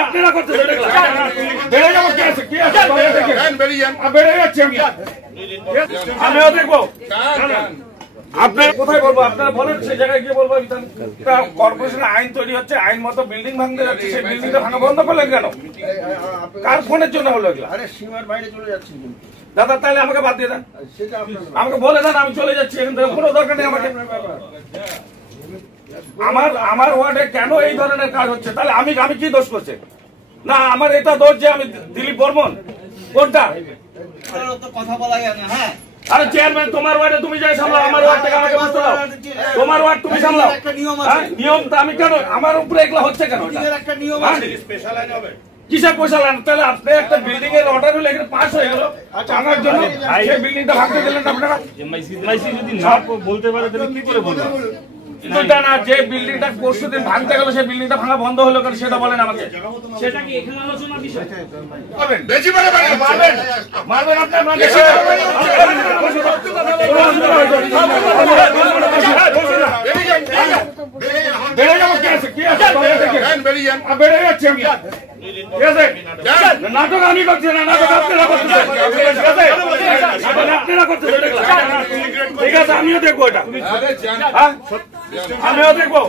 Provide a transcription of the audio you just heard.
আপনারা করতেছেন বেড়ে যাবো কি আছে বেড়ে যাচ্ছে আমিও দেখবো আপনার কোথায় বলবো আপনারা বলেন সেই জায়গায় গিয়ে বলবো কর্পোরেশনের আইন তৈরি হচ্ছে আইন মতো বিল্ডিং ভাঙতে যাচ্ছে সেই বিল্ডিংটা ভাঙা বন্ধ করলেন কেন কার ফোনের জন্য হলো এগুলো সীমার বাইরে চলে যাচ্ছে দাদা তাহলে আমাকে বাদ দিয়ে দেন আমাকে বলে দেন আমি চলে যাচ্ছি এখান থেকে কোনো দরকার নেই আমাকে আমার ওয়ার্ডে কেন এই ধরনের কাজ হচ্ছে তাহলে আমি কি দোষ করছে না আমার এটা দোষ যে আমি দিলীপ বর্মন কোনটা কথা বলা যায় না হ্যাঁ আরে চেয়ারম্যান তোমার ওয়ার্ডে তুমি যাই সামলাও আমার ওয়ার্ড থেকে আমাকে বুঝতে দাও তোমার ওয়ার্ড তুমি সামলাও নিয়মটা আমি কেন আমার উপরে এগুলো হচ্ছে কেন একটা নিয়ম আছে স্পেশাল আইন হবে কিসের পয়সা লাগান তাহলে আপনি একটা বিল্ডিং এর অর্ডার হলে এখানে পাস হয়ে গেল ভাঙার জন্য সেই বিল্ডিংটা ভাঙতে দিলেন আপনারা যদি না বলতে পারে তাহলে কি করে বলবো না যে বিল্ডিংটা পরশুদিন ভাঙতে গেল সেই বিল্ডিংটা ভাঙা বন্ধ হলো কেন সেটা বলেন আমাকে সেটা কি এখানে আলোচনার বিষয় করবেন বেশি বলে মারবেন মারবেন আপনারা বেড়ে যাবো কি আছে বেড়ে যাচ্ছে আমি নাটক আমি করছি না নাটক আপনারা করতেছেন আপনারা করতেছেন ঠিক আছে আমিও দেখবো এটা আমিও দেখবো